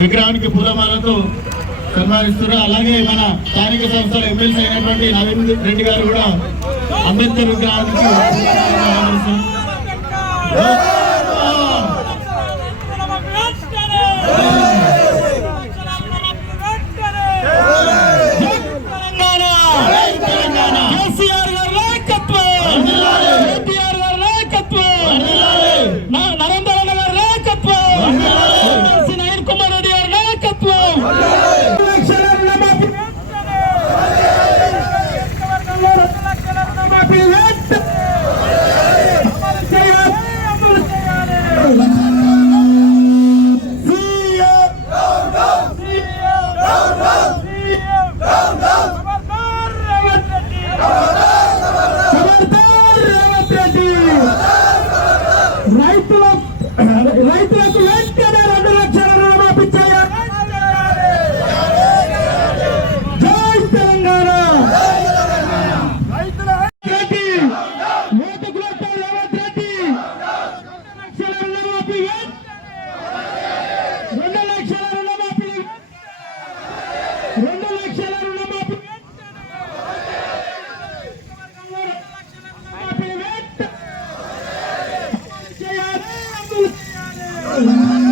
విగ్రహానికి పూలమాలతో సన్మానిస్తున్నారు. అలాగే మన స్థానిక సంస్థల ఎమ్మెల్సీ అయినటువంటి నవీన్ రెడ్డి గారు కూడా అంబేద్కర్ విగ్రహానికి పూలమాల Amen.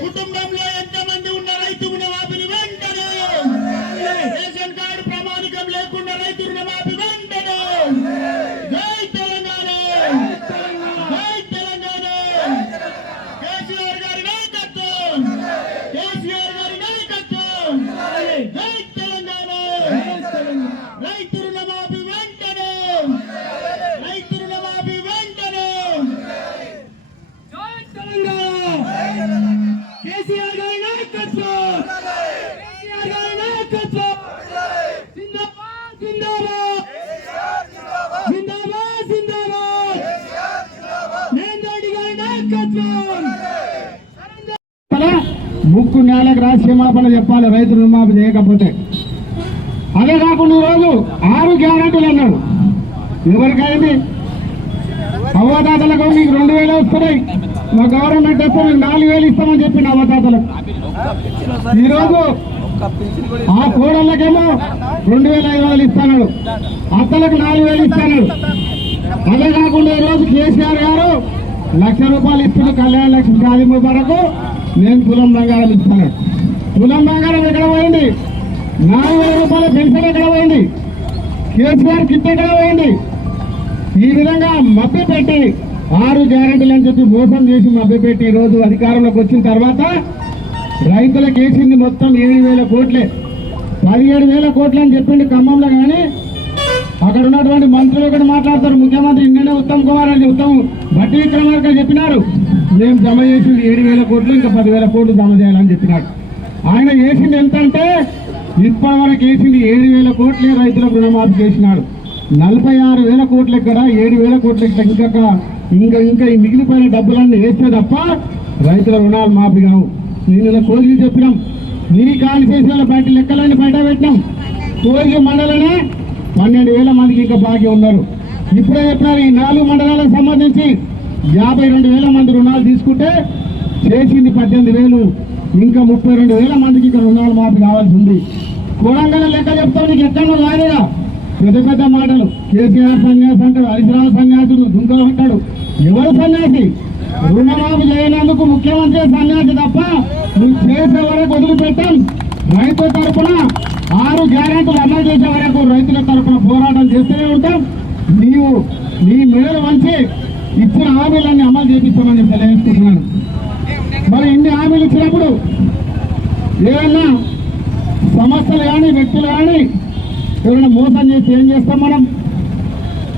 కుటుంబంలో ఎంత ముక్కు నేలకు రాసి క్షమాపణ చెప్పాలి రైతు రుణమాఫీ చేయకపోతే. అదే కాకుండా ఈరోజు ఆరు గ్యారంటీలు అన్నాడు ఎవరికైంది? అవదాతలకు మీకు రెండు వేలు వస్తున్నాయి. మా గవర్నమెంట్ వస్తే మీకు నాలుగు వేలు ఇస్తామని చెప్పింది అవదాతలకు ఈరోజు ఆ కోడళ్ళకేమో రెండు వేల ఐదు వందలు ఇస్తాడు అత్తలకు నాలుగు వేలు ఇస్తాడు అదే కాకుండా ఈరోజు కేసీఆర్ గారు లక్ష రూపాయలు ఇస్తున్న కళ్యాణ లక్ష్మి షాది వరకు నేను తులం బంగారం ఇస్తాను తులం బంగారం ఎక్కడ పోయింది? నాలుగు వేల రూపాయల పెన్షన్ ఎక్కడ పోయింది? కేసీఆర్ కిట్ ఎక్కడ పోయింది? ఈ విధంగా మభ్య పెట్టి ఆరు గ్యారెంటీలు అని చెప్పి మోసం చేసి మభ్య పెట్టి ఈరోజు రోజు అధికారంలోకి వచ్చిన తర్వాత రైతులకు వేసింది మొత్తం ఏడు వేల కోట్లే. పదిహేడు వేల కోట్లు అని చెప్పిండు ఖమ్మంలో కానీ అక్కడ ఉన్నటువంటి మంత్రులు ఒకటి మాట్లాడతారు. ముఖ్యమంత్రి నిన్ననే ఉత్తమ్ కుమార్ అని ఉత్తమ్ బట్టి విక్రమార్క చెప్పినారు. మేము జమ చేసింది ఏడు వేల కోట్లు ఇంకా పదివేల కోట్లు జమ చేయాలని చెప్పినాడు. ఆయన వేసింది ఎంత అంటే ఇప్పటి వరకు వేసింది ఏడు వేల కోట్లే రైతులకు రుణమాఫీ చేసినాడు. నలభై ఆరు వేల కోట్ల ఇక్కడ ఏడు వేల కోట్ల ఇక్కడ ఇంకా ఇంకా ఇంకా ఈ మిగిలిపోయిన డబ్బులన్నీ వేస్తే తప్ప రైతుల రుణాలు మాఫీ కావు. నేను కోరికలు చెప్పినాం. నీ వాళ్ళ బయట లెక్కలన్నీ బయట పెట్టినాం. కోరిక మండలనే పన్నెండు వేల మందికి ఇంకా బాకీ ఉన్నారు. ఇప్పుడే చెప్పినారు ఈ నాలుగు మండలాలకు సంబంధించి యాభై రెండు వేల మంది రుణాలు తీసుకుంటే చేసింది పద్దెనిమిది వేలు ఇంకా ముప్పై రెండు వేల మందికి ఇక్కడ రుణాలు మాఫీ కావాల్సి ఉంది. కూడంగా లెక్క చెప్తాం నీకు ఎక్కడ రాలేదా పెద్ద పెద్ద మాటలు. కేసీఆర్ సన్యాసి అంటాడు హరిశ్రామ సన్యాసుడు దుంకలు అంటాడు ఎవరు సన్యాసి? రుణమాఫీ చేయనందుకు ముఖ్యమంత్రి సన్యాసి తప్ప నువ్వు చేసే వరకు వదిలిపెట్టాం. రైతు తరఫున ఆరు గ్యారెంటీలు అమలు చేసే వరకు రైతుల తరపున పోరాటం చేస్తూనే ఉంటాం. నీవు నీ మేలు వంచి ఇచ్చిన హామీలన్నీ అమలు చేపిస్తామని తెలియజేస్తున్నాను. మరి ఇన్ని హామీలు ఇచ్చినప్పుడు ఏమన్నా కానీ వ్యక్తులు కానీ ఎవరైనా మోసం చేసి ఏం చేస్తాం మనం?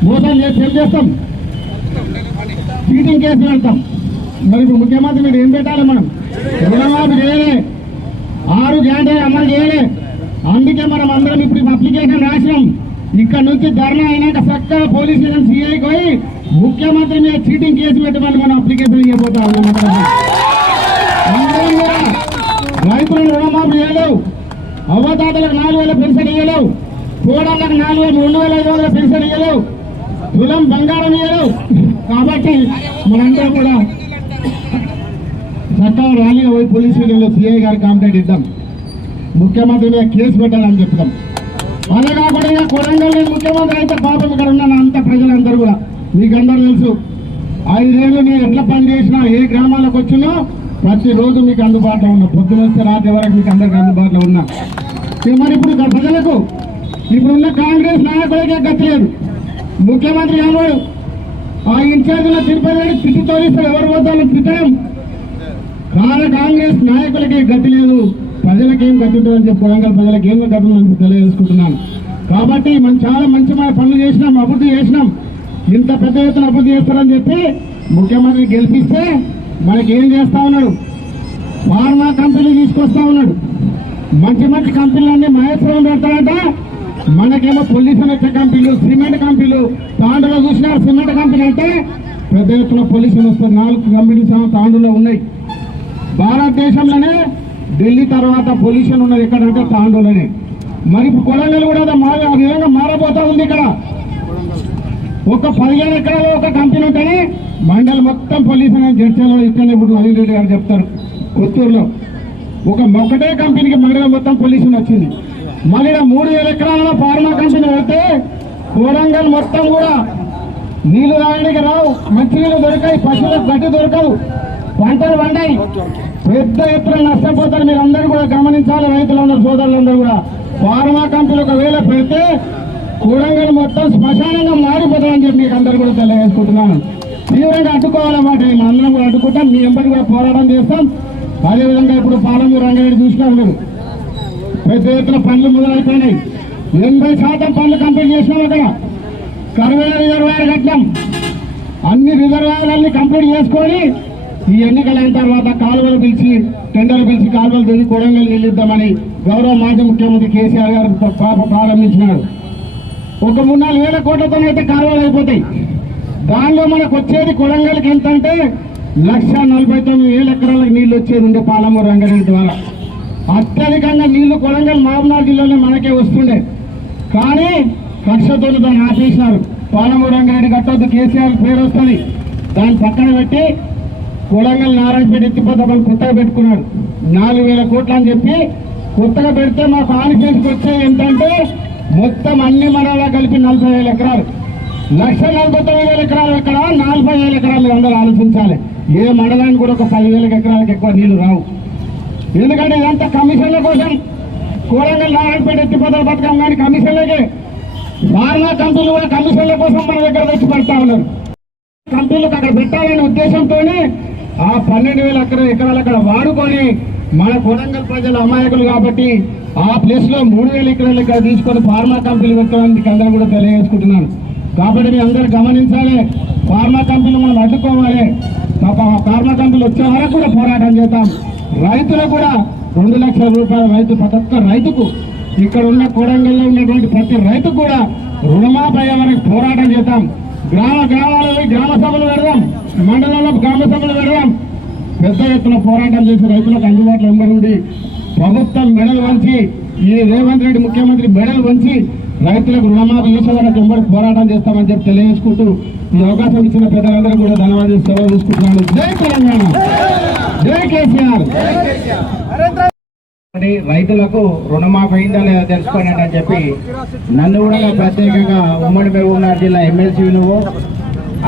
మోసం చేసి ఏం చేస్తాం? చీటింగ్ కేసులు వెళ్తాం మరి ఇప్పుడు ముఖ్యమంత్రి మీరు ఏం పెట్టాలి మనం? రుణమాఫీ చేయలే. ఆరు గ్యారెంటీ అమలు చేయలే. అందుకే మనం అందరం ఇప్పుడు అప్లికేషన్ రాసినాం. ఇక్కడ నుంచి ధర్నా అయినాక చక్కగా పోలీస్ స్టేషన్ సిఐకి పోయి ముఖ్యమంత్రి మీద చీటింగ్ కేసు పెట్టమని మనం అప్లికేషన్ ఇవ్వబోతా ఉన్నాం. కూడా రైతులను రుణమాఫీ చేయలేవు. అవ్వదాతలకు నాలుగు వేల పెన్షన్ ఇవ్వలేవు కోడళ్ళకు నాలుగు వేల రెండు వేల ఐదు వందల పెన్షన్ ఇవ్వలేవు తులం బంగారం ఇవ్వలేవు కాబట్టి మనందరం కూడా చక్కగా ర్యాలీగా పోయి పోలీస్ స్టేషన్లో సిఐ గారి కంప్లైంట్ ఇద్దాం. ముఖ్యమంత్రి మీద కేసు పెట్టాలని చెప్తాం. అదే కాకుండా ఇక కొడంగల్ ముఖ్యమంత్రి అయితే పాపం ఇక్కడ ఉన్న అంత ప్రజలందరూ కూడా. మీకు తెలుసు ఐదేళ్ళు నేను ఎట్లా పని చేసినా ఏ గ్రామాలకు వచ్చినా ప్రతిరోజు మీకు అందుబాటులో ఉన్నా. పొద్దున వస్తే రాత్రి వరకు మీకు అందరికి అందుబాటులో ఉన్నా. మరి ఇప్పుడు ప్రజలకు ఇప్పుడున్న కాంగ్రెస్ నాయకులకే గతి లేదు. ముఖ్యమంత్రి ఎవరు ఆ ఇన్ఛార్జీల తిరుపతి రెడ్డి తిట్టి తోలిస్తారు ఎవరు పోతారో? తిట్టడం. కానీ కాంగ్రెస్ నాయకులకి గతి లేదు. ప్రజలకి ఏం గతి చెప్పి వరంగల్ ప్రజలకు ఏం గతి తెలియజేసుకుంటున్నాను. కాబట్టి మనం చాలా మంచి మన పనులు చేసినాం అభివృద్ధి చేసినాం. ఇంత పెద్ద ఎత్తున అభివృద్ధి చేస్తారని చెప్పి ముఖ్యమంత్రి గెలిపిస్తే మనకి ఏం చేస్తా ఉన్నాడు? ఫార్మా కంపెనీ తీసుకొస్తా ఉన్నాడు. మంచి మంచి కంపెనీలన్నీ మహేశ్వరం పెడతాడంట. మనకేమో పొల్యూషన్ వచ్చే కంపెనీలు సిమెంట్ కంపెనీలు తాండూలో చూసినా సిమెంట్ కంపెనీ అంటే పెద్ద ఎత్తున పొల్యూషన్ వస్తుంది. నాలుగు కంపెనీలు తాండూలో ఉన్నాయి. భారతదేశంలోనే ఢిల్లీ తర్వాత పొల్యూషన్ ఉన్నది ఎక్కడంటే తాండూలోనే. మరి కొడంగల్ కూడా మారే ఆ విధంగా మారబోతా ఉంది ఇక్కడ. ఒక పదిహేను ఎకరాలు ఒక కంపెనీ ఉంటేనే మండలి మొత్తం పొల్యూషన్ అని చర్చలో ఇక్కడ ఇప్పుడు అనిల్ రెడ్డి గారు చెప్తారు కొత్తూరులో. ఒక ఒకటే కంపెనీకి మండలం మొత్తం పొల్యూషన్ వచ్చింది. మళ్ళీ మూడు వేల ఎకరాలలో ఫార్మా కంపెనీ పెడితే కొడంగల్ మొత్తం కూడా నీళ్ళు తాగడానికి రావు మంచినీళ్ళు దొరికాయి పశువులకు గడ్డి దొరకవు. పంటలు పండాయి పెద్ద ఎత్తున నష్టపోతారు మీరు అందరూ కూడా గమనించాలి రైతులు ఉన్న సోదరులు సోదరులందరూ కూడా. ఫార్మా కంపెనీ ఒకవేళ పెడితే కూడంగల్ మొత్తం శ్మశానంగా మారిపోతామని చెప్పి మీకు అందరూ కూడా తెలియజేసుకుంటున్నాను. తీవ్రంగా అడ్డుకోవాలన్నమాట మేము అందరం కూడా అడ్డుకుంటాం. మీ ఎంబడి కూడా పోరాటం చేస్తాం. అదేవిధంగా ఇప్పుడు పాలమూరు రంగారెడ్డి చూసినారు మీరు. పెద్ద ఎత్తున పనులు మొదలైపోయినాయి. ఎనభై శాతం పనులు కంప్లీట్ చేసినాం అక్కడ కరువేల రిజర్వాయర్ కట్టినాం. అన్ని రిజర్వాయర్లన్నీ కంప్లీట్ చేసుకొని ఈ ఎన్నికలైన తర్వాత కాలువలు పిలిచి టెండర్లు పిలిచి కాలువలు తెగి కొడంగల్ నిలుద్దామని గౌరవ మాజీ ముఖ్యమంత్రి కేసీఆర్ గారు ప్రారంభించినారు. ఒక మూడు నాలుగు వేల కోట్లతో అయితే కాలువలు అయిపోతాయి. దానిలో మనకు వచ్చేది కొడంగల్కి ఎంత అంటే లక్ష నలభై తొమ్మిది వేల ఎకరాలకు నీళ్ళు వచ్చేది ఉండే పాలమూరు రంగారెడ్డి ద్వారా. అత్యధికంగా నీళ్ళు కొడంగల్ మహబూబ్నగర్ జిల్లాలో మనకే వస్తుండే. కానీ కక్షతో దాన్ని ఆపేసినారు. పాలమూరు రంగారెడ్డి కట్టొద్దు కేసీఆర్ పేరు వస్తుంది. దాన్ని పక్కన పెట్టి కొడంగల్ నారాయణపేట ఎత్తిపోతామని కొత్తగా పెట్టుకున్నాడు. నాలుగు వేల కోట్లు అని చెప్పి కొత్తగా పెడితే మా కాన్ఫిడెన్స్ వచ్చే ఏంటంటే మొత్తం అన్ని మండలాలు కలిపి నలభై వేల ఎకరాలు. లక్ష నలభై తొమ్మిది వేల ఎకరాలు ఎక్కడ? నలభై వేల ఎకరాలు అందరూ ఆలోచించాలి. ఏ మండలానికి కూడా ఒక పదివేల ఎకరాలకు ఎక్కువ నీళ్ళు రావు. ఎందుకంటే ఇదంతా కమిషన్ల కోసం. కూరంగల్ నారాయణపేట ఎత్తిపోతల పథకం కానీ కమిషన్లకే. ఫార్మా కంపెనీలు కూడా కమిషన్ల కోసం మన దగ్గర తెచ్చి పెడతా ఉన్నారు. కంపెనీలకు అక్కడ పెట్టాలనే ఉద్దేశంతోనే ఆ పన్నెండు వేల అక్కడ ఎకరాలు అక్కడ వాడుకొని మన కొడంగల్ ప్రజలు అమాయకులు కాబట్టి ఆ ప్లేస్లో మూడు వేల ఎకరాలు ఇక్కడ తీసుకొని ఫార్మా కంపెనీలు పెట్టడానికి అందరూ కూడా తెలియజేసుకుంటున్నాను కాబట్టి మీ అందరూ గమనించాలి ఫార్మా కంపెనీలు మనం అడ్డుకోవాలి. పాప ఫార్మా కంపెనీలు వచ్చే వరకు కూడా పోరాటం చేద్దాం. రైతులు కూడా రెండు లక్షల రూపాయల రైతు ప్రతి ఒక్క రైతుకు ఇక్కడ ఉన్న కొడంగల్లో ఉన్నటువంటి ప్రతి రైతు కూడా రుణమాఫీ అయ్యే వరకు పోరాటం చేద్దాం. గ్రామ గ్రామాలలో గ్రామ సభలు పెడదాం. మండలంలో గ్రామ సభలు పెడదాం. పెద్ద ఎత్తున పోరాటం చేసి రైతులకు అందుబాటులో ఉండనుండి ప్రభుత్వం మెడలు వంచి ఈ రేవంత్ రెడ్డి ముఖ్యమంత్రి మెడలు వంచి రైతులకు రుణమాఫీ చేసే వరకు ఎంబడి పోరాటం చేస్తామని చెప్పి తెలియజేసుకుంటూ ఈ అవకాశం ఇచ్చిన పెద్దలందరూ కూడా ధన్యవాదాలు సెలవు తీసుకుంటున్నాను. జై తెలంగాణ. జై కేసీఆర్. మరి రైతులకు రుణమాఫీ అయిందా లేదా తెలుసుకోండి అని చెప్పి నన్ను కూడా ప్రత్యేకంగా ఉమ్మడి మహబూబ్నగర్ జిల్లా ఎమ్మెల్సీ నువ్వు.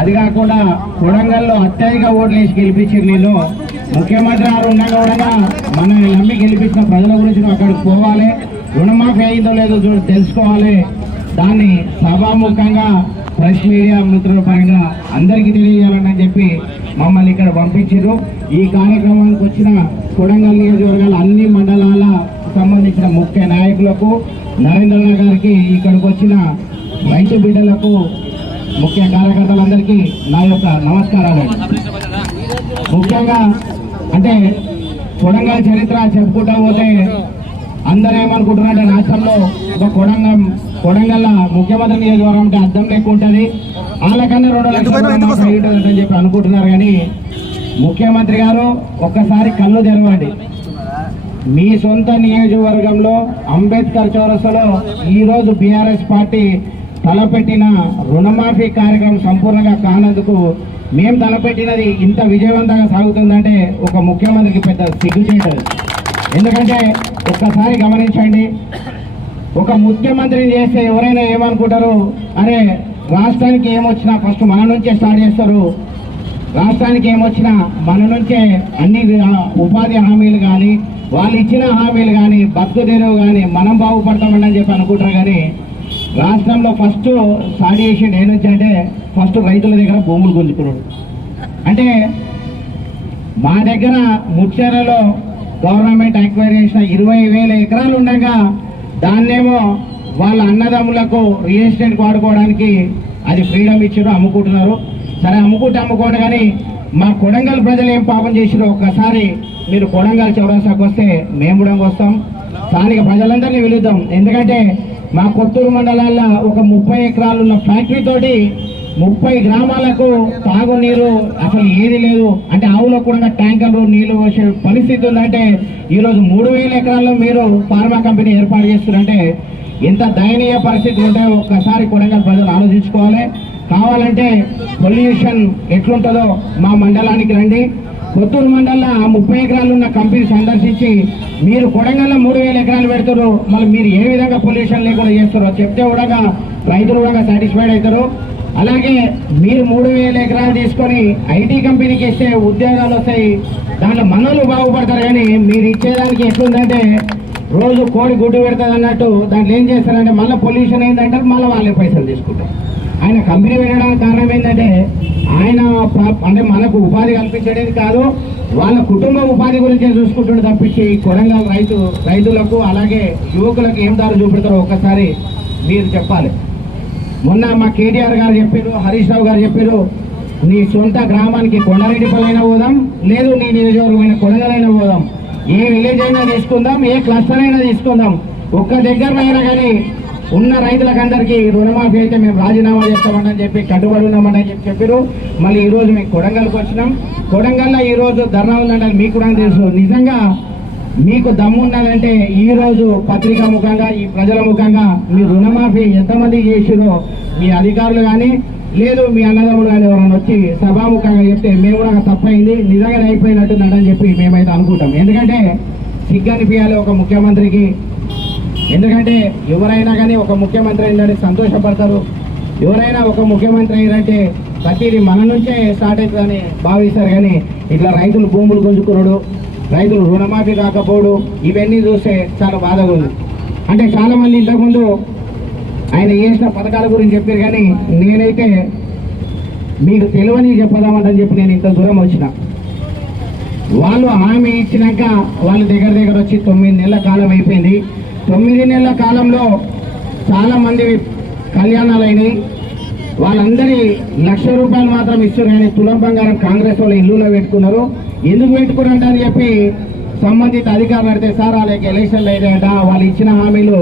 అది కాకుండా కొడంగల్లో అత్యధిక ఓట్లు వేసి గెలిపించారు నేను ముఖ్యమంత్రి గారు ఉండగా కూడా మన నమ్మి గెలిపించిన ప్రజల గురించి అక్కడికి పోవాలి. రుణమాఫీ అయిందో లేదో చూ తెలుసుకోవాలి. దాన్ని సభాముఖంగా ప్రెస్ మీడియా మిత్రుల పరంగా అందరికీ తెలియజేయాలని చెప్పి మమ్మల్ని ఇక్కడ పంపించారు. ఈ కార్యక్రమానికి వచ్చిన కొడంగల్ నియోజకవర్గాల అన్ని మండలాల సంబంధించిన ముఖ్య నాయకులకు నరేంద్ర గారికి ఇక్కడికి వచ్చిన రైతు బిడ్డలకు ముఖ్య కార్యకర్తలందరికీ నా యొక్క నమస్కారాలు. ముఖ్యంగా అంటే కొడంగల్ చరిత్ర చెప్పుకుంటా పోతే అందరూ ఏమనుకుంటున్నారంటే రాష్ట్రంలో ఒక కొడంగం కొడంగల్ ముఖ్యమంత్రి నియోజకవర్గం అంటే అర్థం లెక్క ఉంటుంది వాళ్ళకన్నా రెండు లక్షల ఉంటుందని చెప్పి అనుకుంటున్నారు కానీ ముఖ్యమంత్రి గారు ఒక్కసారి కళ్ళు తెరవండి. మీ సొంత నియోజకవర్గంలో అంబేద్కర్ చౌరస్తలో ఈరోజు బీఆర్ఎస్ పార్టీ తలపెట్టిన రుణమాఫీ కార్యక్రమం సంపూర్ణంగా కానందుకు మేము తలపెట్టినది ఇంత విజయవంతంగా సాగుతుందంటే ఒక ముఖ్యమంత్రికి పెద్ద సిగ్గు చేయలేదు ఎందుకంటే ఒక్కసారి గమనించండి ఒక ముఖ్యమంత్రిని చేస్తే ఎవరైనా ఏమనుకుంటారు? అరే రాష్ట్రానికి ఏమొచ్చినా ఫస్ట్ మన నుంచే స్టార్ట్ చేస్తారు. రాష్ట్రానికి ఏమొచ్చినా మన నుంచే అన్ని ఉపాధి హామీలు కానీ వాళ్ళు ఇచ్చిన హామీలు కానీ బతుకు కానీ మనం బాగుపడతామని చెప్పి అనుకుంటారు కానీ రాష్ట్రంలో ఫస్ట్ స్టార్ట్ చేసిండు ఏ నుంచి అంటే ఫస్ట్ రైతుల దగ్గర భూములు గుంజుకున్నాడు. అంటే మా దగ్గర ముచ్చెరలో గవర్నమెంట్ ఎంక్వైరీ చేసిన ఇరవై వేల ఎకరాలు ఉండగా దాన్నేమో వాళ్ళ అన్నదమ్ములకు రియల్ ఎస్టేట్ వాడుకోవడానికి అది ఫ్రీడమ్ ఇచ్చారు అమ్ముకుంటున్నారు. సరే అమ్ముకుంటే అమ్ముకోండి కానీ మా కొడంగల్ ప్రజలు ఏం పాపం చేసిరో ఒక్కసారి మీరు కొడంగల్ చౌరాసాకు వస్తే మేము కూడా వస్తాం. స్థానిక ప్రజలందరినీ పిలుద్దాం. ఎందుకంటే మా కొత్తూరు మండలాల్లో ఒక ముప్పై ఎకరాలు ఉన్న ఫ్యాక్టరీ తోటి ముప్పై గ్రామాలకు తాగునీరు అసలు ఏది లేదు. అంటే ఆవులో కూడా ట్యాంకర్లు నీళ్ళు వచ్చే పరిస్థితి ఉందంటే ఈరోజు మూడు వేల ఎకరాల్లో మీరు ఫార్మా కంపెనీ ఏర్పాటు చేస్తున్నారంటే ఎంత దయనీయ పరిస్థితి ఉంటే ఒక్కసారి కొడంగల్ ప్రజలు ఆలోచించుకోవాలి. కావాలంటే పొల్యూషన్ ఎట్లుంటుందో మా మండలానికి రండి. కొత్తూరు మండలంలో ఆ ముప్పై ఎకరాలు ఉన్న కంపెనీ సందర్శించి మీరు కొడంగల్లో మూడు వేల ఎకరాలు పెడతారు మళ్ళీ మీరు ఏ విధంగా పొల్యూషన్ లేకుండా చేస్తారో చెప్తే కూడా రైతులు కూడా సాటిస్ఫైడ్ అవుతారు. అలాగే మీరు మూడు వేల ఎకరాలు తీసుకొని ఐటీ కంపెనీకి ఇస్తే ఉద్యోగాలు వస్తాయి. దాంట్లో మనోళ్ళు బాగుపడతారు కానీ మీరు ఇచ్చేదానికి ఎట్లుందంటే రోజు కోడి గుడ్డు పెడుతుంది అన్నట్టు దాంట్లో ఏం చేస్తారంటే మళ్ళీ పొల్యూషన్ అయిందంటే మళ్ళీ వాళ్ళే పైసలు తీసుకుంటారు. ఆయన కంపెనీ పెట్టడానికి కారణం ఏంటంటే ఆయన అంటే మనకు ఉపాధి కల్పించడేది కాదు వాళ్ళ కుటుంబ ఉపాధి గురించి చూసుకుంటుండే తప్పించి కొడంగల్ రైతు రైతులకు అలాగే యువకులకు ఏం దారి చూపెడతారో ఒకసారి మీరు చెప్పాలి. మొన్న మా కేటీఆర్ గారు చెప్పారు హరీష్ రావు గారు చెప్పారు నీ సొంత గ్రామానికి కొండారెడ్డిపల్లైనా పోదాం లేదు నీ నియోజకవర్గమైన కొడంగలైనా పోదాం ఏ విలేజ్ అయినా తీసుకుందాం ఏ క్లస్టర్ అయినా తీసుకుందాం. ఒక్క దగ్గర అయినా కానీ ఉన్న రైతులకు అందరికీ రుణమాఫీ అయితే మేము రాజీనామా చేస్తామని చెప్పి కట్టుబడి ఉన్నామని చెప్పి చెప్పారు మళ్ళీ ఈ రోజు మేము కొడంగల్కి వచ్చినాం. కొడంగల్లో ఈ రోజు ధర్నా ఉందంటే మీకు కూడా తెలుసు. నిజంగా మీకు దమ్మున్నదంటే ఈ రోజు పత్రికా ముఖంగా ఈ ప్రజల ముఖంగా మీ రుణమాఫీ ఎంతమంది చేసిరో మీ అధికారులు కానీ లేదు మీ అన్నదమ్ములు కానీ ఎవరైనా వచ్చి సభాముఖంగా చెప్తే మేము కూడా తప్పైంది నిజంగానే అయిపోయినట్టుందని చెప్పి మేమైతే అనుకుంటాం. ఎందుకంటే సిగ్గనిపించాలి ఒక ముఖ్యమంత్రికి. ఎందుకంటే ఎవరైనా కానీ ఒక ముఖ్యమంత్రి అయిందని సంతోషపడతారు. ఎవరైనా ఒక ముఖ్యమంత్రి అయ్యారంటే ప్రతిదీ మన నుంచే స్టార్ట్ అవుతుందని భావిస్తారు కానీ ఇట్లా రైతులు భూములు గుంజుకున్నాడు రైతులు రుణమాఫీ కాకపోవడం ఇవన్నీ చూస్తే చాలా బాధగా ఉంది. అంటే చాలామంది ఇంతకుముందు ఆయన చేసిన పథకాల గురించి చెప్పారు కానీ నేనైతే మీకు తెలియని చెప్పదామంటని చెప్పి నేను ఇంత దూరం వచ్చిన. వాళ్ళు హామీ ఇచ్చినాక వాళ్ళ దగ్గర దగ్గర వచ్చి తొమ్మిది నెలల కాలం అయిపోయింది. తొమ్మిది నెలల కాలంలో చాలామంది కళ్యాణాలు అయినాయి. వాళ్ళందరి లక్ష రూపాయలు మాత్రం ఇస్తున్నారు కానీ తులం బంగారం కాంగ్రెస్ వాళ్ళు ఇల్లులో పెట్టుకున్నారు. ఎందుకు పెట్టుకున్నారంట అని చెప్పి సంబంధిత అధికారులు అడితే సార్ వాళ్ళకి ఎలక్షన్లు అయినాయంట. వాళ్ళు ఇచ్చిన హామీలు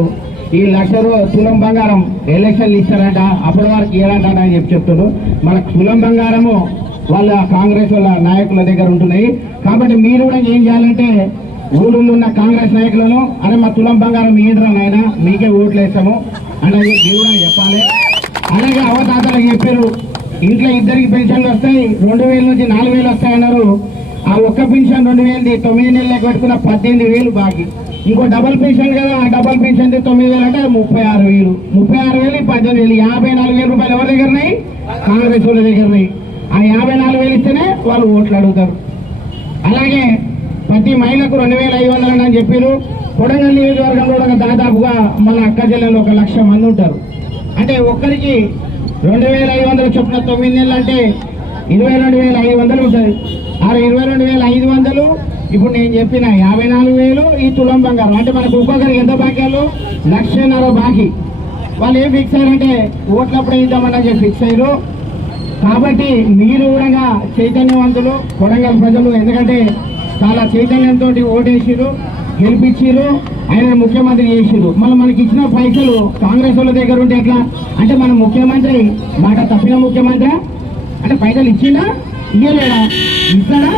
ఈ లక్ష తులం బంగారం ఎలక్షన్లు ఇస్తారంట. అప్పటి వరకు ఇవ్వాలంట అని చెప్పి చెప్తున్నారు మన తులం బంగారము వాళ్ళ కాంగ్రెస్ వాళ్ళ నాయకుల దగ్గర ఉంటున్నాయి. కాబట్టి మీరు కూడా ఏం చేయాలంటే ఊళ్ళో ఉన్న కాంగ్రెస్ నాయకులను అరే మా తులం బంగారం ఏంట్రా నాయన మీకే ఓట్లు వేస్తాము అని కూడా చెప్పాలి. అలాగే అవతాతలకు చెప్పారు ఇంట్లో ఇద్దరికి పెన్షన్లు వస్తాయి రెండు వేల నుంచి నాలుగు వేలు వస్తాయన్నారు. ఆ ఒక్క పెన్షన్ రెండు వేలది తొమ్మిది నెలలకు పెట్టుకున్న పద్దెనిమిది వేలు బాకీ. ఇంకో డబల్ పెన్షన్ కదా ఆ డబల్ పెన్షన్ తొమ్మిది వేలు అంటే ముప్పై ఆరు వేలు. ముప్పై ఆరు వేలు పద్దెనిమిది వేలు యాభై నాలుగు వేల రూపాయలు ఎవరి దగ్గర ఉన్నాయి? కాంగ్రెస్ వాళ్ళ దగ్గర ఉన్నాయి. ఆ యాభై నాలుగు వేలు ఇస్తేనే వాళ్ళు ఓట్లు అడుగుతారు. అలాగే ప్రతి మహిళకు రెండు వేల ఐదు వందలు అని చెప్పారు. కొడంగల్ నియోజకవర్గంలో కూడా దాదాపుగా మన అక్క జిల్లాలో ఒక లక్ష మంది ఉంటారు. అంటే ఒక్కరికి రెండు వేల ఐదు వందలు చొప్పున తొమ్మిది నెలలు అంటే ఇరవై రెండు వేల ఐదు వందలు ఉంటుంది ఆ ఇరవై రెండు వేల ఐదు వందలు ఇప్పుడు నేను చెప్పిన యాభై నాలుగు వేలు ఈ తులం బంగారం. అంటే మనకు ఒక్కొక్కరికి ఎంత బాకీలు? లక్షన్నర బాకీ. వాళ్ళు ఏం ఫిక్స్ అయ్యారంటే ఓట్లప్పుడు ఇద్దామని చెప్పి ఫిక్స్ అయ్యారు. కాబట్టి మీరు కూడా చైతన్యవంతులు కొడంగల్ ప్రజలు. ఎందుకంటే చాలా చైతన్యంతో ఓటేసిరు గెలిపించారు ఆయన ముఖ్యమంత్రి చేసిరు మళ్ళీ మనకి ఇచ్చిన పైసలు కాంగ్రెస్ వాళ్ళ దగ్గర ఉంటే ఎట్లా? అంటే మన ముఖ్యమంత్రి మాట తప్పిన ముఖ్యమంత్రి. అంటే పైసలు ఇచ్చిందా ఇయ్యలేదా ఇస్తాడా?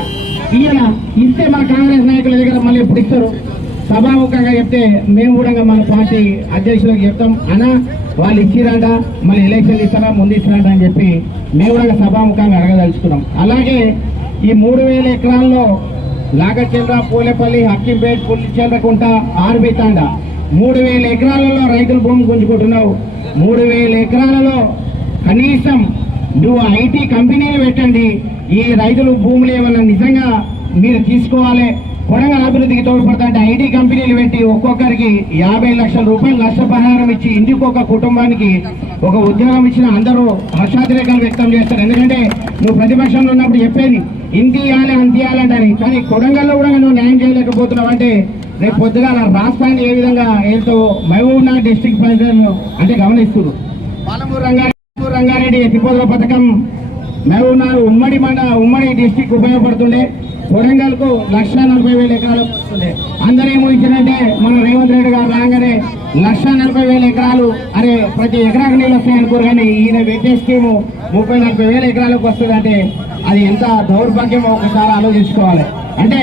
ఈయన ఇస్తే మన కాంగ్రెస్ నాయకుల దగ్గర మళ్ళీ ఎప్పుడు ఇస్తారు. సభాముఖంగా చెప్తే మేము కూడా మన పార్టీ అధ్యక్షులకు చెప్తాం. అనా వాళ్ళు ఇచ్చిరంట మళ్ళీ ఎలక్షన్లు ఇస్తారా ముందు ఇస్తారంట అని చెప్పి మేము కూడా సభాముఖంగా అడగదలుచుకున్నాం. అలాగే ఈ మూడు వేల ఎకరాల్లో నాగచంద్ర పూలేపల్లి హక్కింపేట్ పుల్లిచంద్రకుంట ఆర్బి తాండ. మూడు వేల ఎకరాలలో రైతులు భూమి గుంజుకుంటున్నావు. మూడు వేల ఎకరాలలో కనీసం నువ్వు ఐటీ కంపెనీలు పెట్టండి. ఈ రైతులు భూములు ఏమన్నా నిజంగా మీరు తీసుకోవాలి. కొడంగల్ అభివృద్ధికి తోడ్పడతా ఐటీ కంపెనీలు పెట్టి ఒక్కొక్కరికి యాభై లక్షల రూపాయలు నష్టపరిహారం ఇచ్చి ఇంటికొక ఒక కుటుంబానికి ఒక ఉద్యోగం ఇచ్చిన అందరూ హర్షాతిరేకాలు వ్యక్తం చేస్తారు. ఎందుకంటే నువ్వు ప్రతిపక్షంలో ఉన్నప్పుడు చెప్పేది ఇంటి ఇవ్వాలి అంత ఇవ్వాలంటని కానీ కొడంగల్లో కూడా నువ్వు న్యాయం చేయలేకపోతున్నావు అంటే రేపు పొద్దుగా రాష్ట్రాన్ని ఏ విధంగా ఏంటో మహబూబ్ నగర్ డిస్టిక్ ప్రజలను అంటే గమనిస్తున్నారు. పాలమూరు రంగారెడ్డి పాలమూరు రంగారెడ్డి ఎత్తిపోతల పథకం మహబూబ్నగర్ ఉమ్మడి మండ ఉమ్మడి డిస్టిక్ ఉపయోగపడుతుండే. కొడంగల్కు లక్ష నలభై వేల ఎకరాలు వస్తుండే. అందరూ ఏమో మన రేవంత్ రెడ్డి గారు రాగానే లక్ష నలభై వేల ఎకరాలు అరే ప్రతి ఎకరాకు నీళ్ళు వస్తాయి అనుకోరు కానీ ఈయన పెట్టే స్కీము ముప్పై నలభై వేల ఎకరాలకు వస్తుందంటే అది ఎంత దౌర్భాగ్యమో ఒకసారి ఆలోచించుకోవాలి. అంటే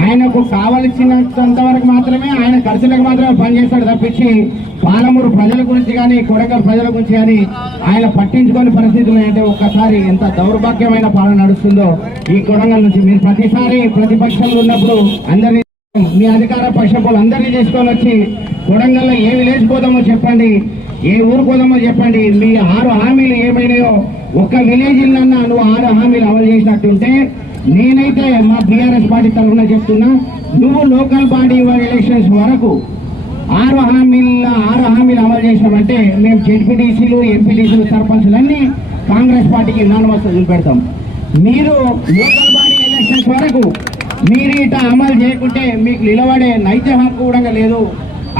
ఆయనకు కావలసినంత వరకు మాత్రమే ఆయన ఖర్చులకు మాత్రమే పనిచేస్తాడు తప్పించి పాలమూరు ప్రజల గురించి కానీ కొడగల్ ప్రజల గురించి కానీ ఆయన పట్టించుకోని పరిస్థితులు అంటే ఒక్కసారి ఎంత దౌర్భాగ్యమైన పాలన నడుస్తుందో ఈ కొడంగల్ నుంచి. మీరు ప్రతిసారి ప్రతిపక్షంలో ఉన్నప్పుడు అందరినీ మీ అధికార పక్షపులు అందరినీ తీసుకొని వచ్చి కొడంగల్లో ఏ విలేజ్ పోదామో చెప్పండి ఏ ఊరు పోదామో చెప్పండి మీ ఆరు హామీలు ఏమైనాయో ఒక్క విలేజ్ అన్నా నువ్వు ఆరు హామీలు అమలు చేసినట్టుంటే నేనైతే మా బీఆర్ఎస్ పార్టీ తరఫున చెప్తున్నా నువ్వు లోకల్ బాడీ ఎలక్షన్స్ వరకు ఆరు హామీల ఆరు హామీలు అమలు చేసినామంటే మేము జెడ్పీటీసీలు ఎంపీటీసీలు సర్పంచులన్నీ కాంగ్రెస్ పార్టీకి నానమస్త చూపెడతాం. మీరు లోకల్ బాడీ ఎలక్షన్స్ వరకు మీరు ఇట అమలు చేయకుంటే మీకు నిలబడే నైజ హక్కు కూడా లేదు.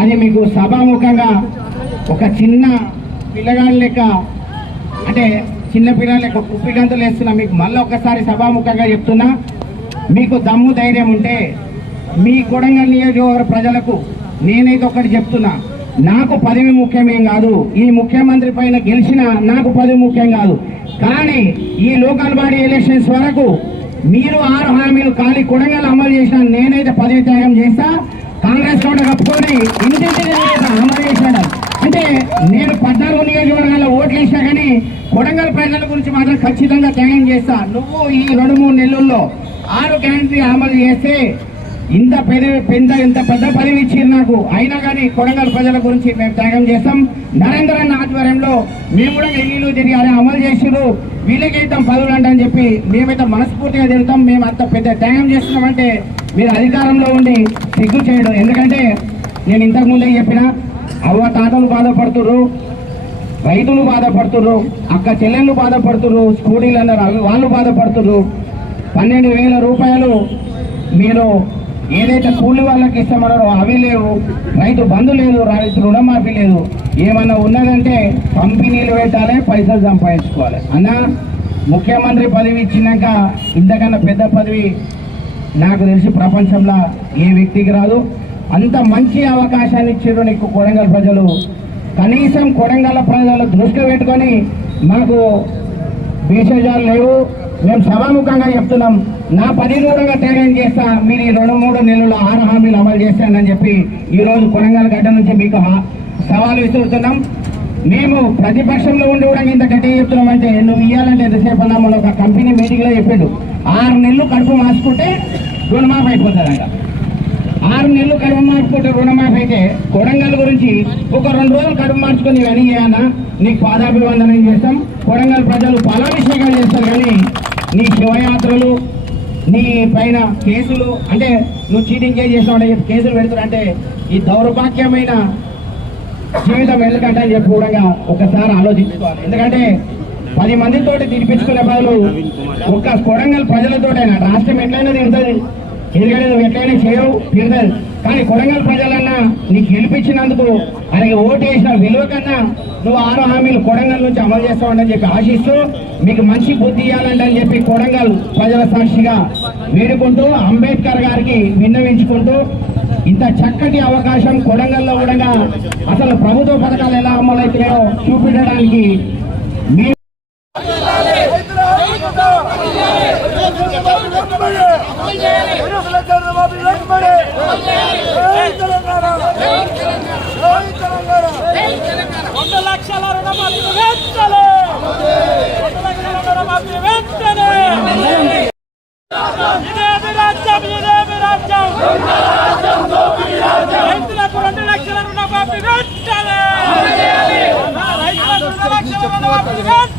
అది మీకు సభాముఖంగా ఒక చిన్న పిల్లగాడి లెక్క. అంటే చిన్న పిల్లల లెక్క కుప్పి వేస్తున్నా మీకు మళ్ళీ ఒక్కసారి సభాముఖంగా చెప్తున్నా మీకు దమ్ము ధైర్యం ఉంటే మీ కొడంగల్ నియోజకవర్గ ప్రజలకు నేనైతే ఒకటి చెప్తున్నా నాకు పదవి ముఖ్యమేం కాదు ఈ ముఖ్యమంత్రి పైన గెలిచిన నాకు పదవి ముఖ్యం కాదు. కానీ ఈ లోకల్ బాడీ ఎలక్షన్స్ వరకు మీరు ఆరు హామీలు ఖాళీ కొడంగల్ అమలు చేసిన నేనైతే పదవి త్యాగం చేస్తా కాంగ్రెస్ కూడా కప్పుకొని ఇంటింటికి అమలు చేశాను అంటే నేను పద్నాలుగు నియోజకవర్గాల్లో ఓట్లు వేసినా కానీ కొడంగల్ ప్రజల గురించి మాత్రం ఖచ్చితంగా త్యాగం చేస్తా. నువ్వు ఈ రెండు మూడు నెలల్లో ఆరు క్యాండిడేట్ అమలు చేస్తే ఇంత పెద్ద పెద్ద ఇంత పెద్ద పదవి ఇచ్చారు నాకు. అయినా కానీ కొడంగల్ ప్రజల గురించి మేము త్యాగం చేస్తాం. నరేంద్ర అన్న ఆధ్వర్యంలో మేము కూడా ఎల్లీలు తిరిగి అరే అమలు చేసిరు వీళ్ళకి పదవులు అంట అని చెప్పి మేమైతే మనస్ఫూర్తిగా తిరుగుతాం. మేము అంత పెద్ద త్యాగం చేస్తున్నామంటే మీరు అధికారంలో ఉండి సిగ్గు చేయడం. ఎందుకంటే నేను ఇంతకు ముందే చెప్పిన అవ్వ తాతలు బాధపడుతుర్రు రైతులు బాధపడుతుర్రు అక్క చెల్లెళ్ళు బాధపడుతుర్రు స్కూటీలు అన్నారు అవి వాళ్ళు బాధపడుతుర్రు. పన్నెండు వేల రూపాయలు మీరు ఏదైతే కూలి వాళ్ళకి ఇస్తామన్నారో అవి లేవు. రైతు బంధు లేదు రైతు రుణమాఫీ లేదు. ఏమన్నా ఉన్నదంటే కంపెనీలు పెట్టాలి పైసలు సంపాదించుకోవాలి. అన్న ముఖ్యమంత్రి పదవి ఇచ్చినాక ఇంతకన్నా పెద్ద పదవి నాకు తెలిసి ప్రపంచంలో ఏ వ్యక్తికి రాదు. అంత మంచి అవకాశాన్ని ఇచ్చారు నీకు కొడంగల్ ప్రజలు. కనీసం కొడంగల్ ప్రజలు దృష్టిలో పెట్టుకొని మాకు బీసేజాలు లేవు. మేము సభాముఖంగా చెప్తున్నాం నా పది కూడా త్యాగం చేస్తా మీరు ఈ రెండు మూడు నెలలు ఆరు హామీలు అమలు చేస్తానని చెప్పి ఈరోజు కొడంగల్ గడ్డ నుంచి మీకు సవాలు విసురుతున్నాం. మేము ప్రతిపక్షంలో ఉండి కూడా ఇంత గట్టిగా చెప్తున్నామంటే నువ్వు ఇవ్వాలంటే ఎంతసేపు అన్నా మన ఒక కంపెనీ మీటింగ్లో చెప్పాడు. ఆరు నెలలు కడుపు మార్చుకుంటే రుణమాఫ్ అయిపోతుందంట. ఆరు నెలలు కడుపు మార్చుకుంటే రుణమాఫీ అయితే కొడంగల్ గురించి ఒక రెండు రోజులు కడుపు మార్చుకుని ఇవన్నీ చేయనా నీకు పాదాభివందనం చేస్తాం. కొడంగల్ ప్రజలు పలాభిషేకాలు చేస్తారు కానీ నీ శివయాత్రలు నీ పైన కేసులు అంటే నువ్వు చీటింగ్ కేసు చేసినావు చెప్పి కేసులు పెడుతున్నా అంటే ఈ దౌర్భాగ్యమైన జీవితం ఎందుకంటే అని చెప్పి కూడా ఒకసారి ఆలోచించుకోవాలి. ఎందుకంటే పది మందితోటి తినిపించుకునే బదులు ఒక్క కొడంగల్ ప్రజలతోటైనా రాష్ట్రం ఎట్లయినా తింటుంది ఎందుకంటే నువ్వు ఎట్లయినా చేయవు తిరగదు. కానీ కొడంగల్ ప్రజలన్నా నీకు గెలిపించినందుకు ఆయనకి ఓటు వేసిన విలువ కన్నా నువ్వు ఆరు హామీలు కొడంగల్ నుంచి అమలు చేస్తావని చెప్పి ఆశిస్తూ మీకు మంచి బుద్ధి ఇవ్వాలండి అని చెప్పి కొడంగల్ ప్రజల సాక్షిగా వేడుకుంటూ అంబేద్కర్ గారికి విన్నవించుకుంటూ ఇంత చక్కటి అవకాశం కొడంగల్లో కూడా అసలు ప్రభుత్వ పథకాలు ఎలా అమలవుతున్నాయో చూపించడానికి Obrigado.